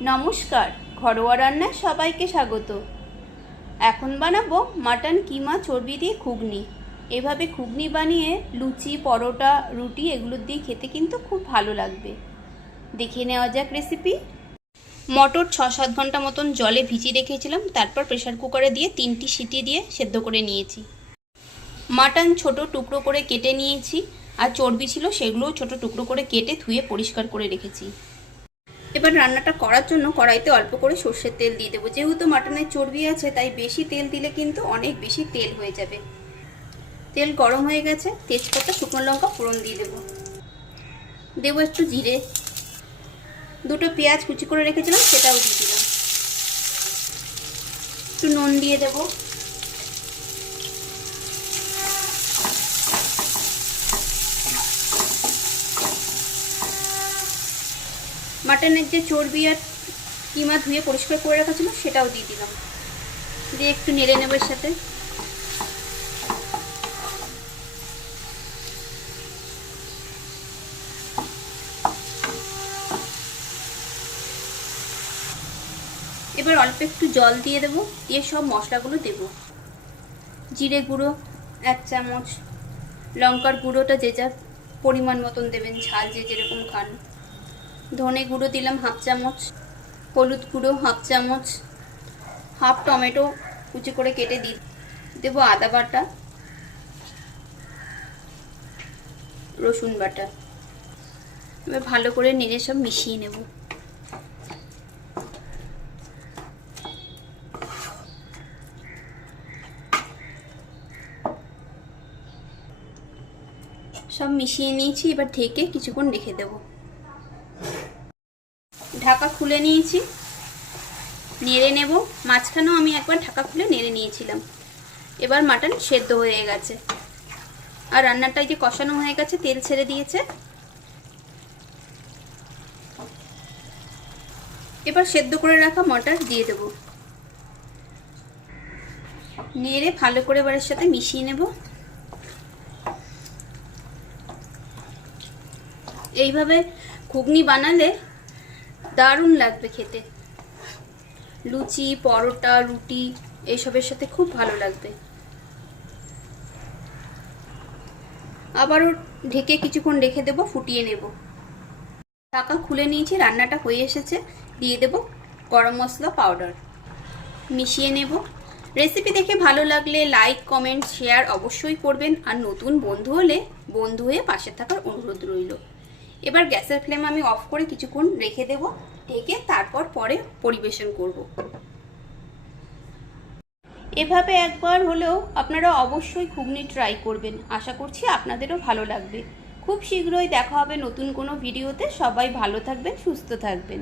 নমস্কার, ঘরোয়া রান্নায় সবাইকে স্বাগত। এখন বানাবো মাটন কিমা চর্বি দিয়ে ঘুগনি। এভাবে ঘুগনি বানিয়ে লুচি, পরোটা, রুটি এগুলো দিয়ে খেতে কিন্তু খুব ভালো লাগবে। দেখে নেওয়া যাক রেসিপি। মটর 6-7 ঘন্টা মতন জলে ভিজিয়ে রেখেছিলাম, তারপর প্রেসার কুকারে দিয়ে 3টি সিটি দিয়ে সেদ্ধ করে নিয়েছি। মাটন ছোট টুকরো করে কেটে নিয়েছি, আর চর্বি ছিল সেগুলোও ছোট টুকরো করে কেটে ধুয়ে পরিষ্কার করে রেখেছি। এবার রান্নাটা করার জন্য কড়াইতে অল্প করে সর্ষের তেল দিয়ে দেবো। যেহেতু মাটনের চর্বি আছে তাই বেশি তেল দিলে কিন্তু অনেক বেশি তেল হয়ে যাবে। তেল গরম হয়ে গেছে, তেজপাতা, শুকনো লঙ্কা ফোড়ন দিয়ে দেবো। দেবো একটু জিরে, 2টো পেঁয়াজ কুচি করে রেখেছিলাম সেটাও দিয়ে দিলাম। একটু নুন দিয়ে দেবো। মাটনের যে চর্বি আর কিমা ধুয়ে পরিষ্কার করে রাখা ছিল সেটাও দিয়ে দিলাম, দিয়ে একটু নেড়ে নেব এর সাথে। এবার অল্প একটু জল দিয়ে দেবো, দিয়ে সব মশলাগুলো দেব। জিরে গুঁড়ো 1 চামচ, লঙ্কার গুঁড়োটা যে যার পরিমাণ মতন দেবেন, ঝাল যে যেরকম খান। ধনে গুঁড়ো দিলাম 1/2 চামচ, হলুদ গুঁড়ো 1/2 চামচ, হাফ টমেটো কুচি করে কেটে দিয়ে দেবো, আদা বাটা, রসুন বাটা। এবার ভালো করে নেড়ে সব মিশিয়ে নেব। সব মিশিয়ে নিয়েছি, এবার ঢেকে কিছুক্ষণ রেখে দেব। ঢাকা খুলে নিয়েছি, নেড়ে নেব। মাঝখানেও আমি একবার ঢাকা খুলে নেড়ে নিয়েছিলাম। এবার মাটন সেদ্ধ হয়ে গেছে, আর রান্নাটা যে কষানো হয়ে গেছে, তেল ছেড়ে দিয়েছে। এবার সেদ্ধ করে রাখা মটর দিয়ে দেব, নেড়ে ভালো করে এবার এর সাথে মিশিয়ে নেব। এইভাবে ঘুগনি বানালে দারুণ লাগবে খেতে। লুচি, পরোটা, রুটি এইসবের সাথে খুব ভালো লাগবে। আবারও ঢেকে কিছুক্ষণ রেখে দেব, ফুটিয়ে নেব। ঢাকা খুলে নিয়েছি, রান্নাটা হয়ে এসেছে। দিয়ে দেব গরম মশলা পাউডার, মিশিয়ে নেব। রেসিপি দেখে ভালো লাগলে লাইক, কমেন্ট, শেয়ার অবশ্যই করবেন। আর নতুন বন্ধু হলে বন্ধু হয়ে পাশে থাকার অনুরোধ রইল। এবার গ্যাসের ফ্লেম আমি অফ করে কিছুক্ষণ রেখে দেব ঢেকে, তারপর পরে পরিবেশন করব। এভাবে একবার হলেও আপনারা অবশ্যই ঘুগনি ট্রাই করবেন। আশা করছি আপনাদেরও ভালো লাগবে। খুব শীঘ্রই দেখা হবে নতুন কোনো ভিডিওতে। সবাই ভালো থাকবেন, সুস্থ থাকবেন।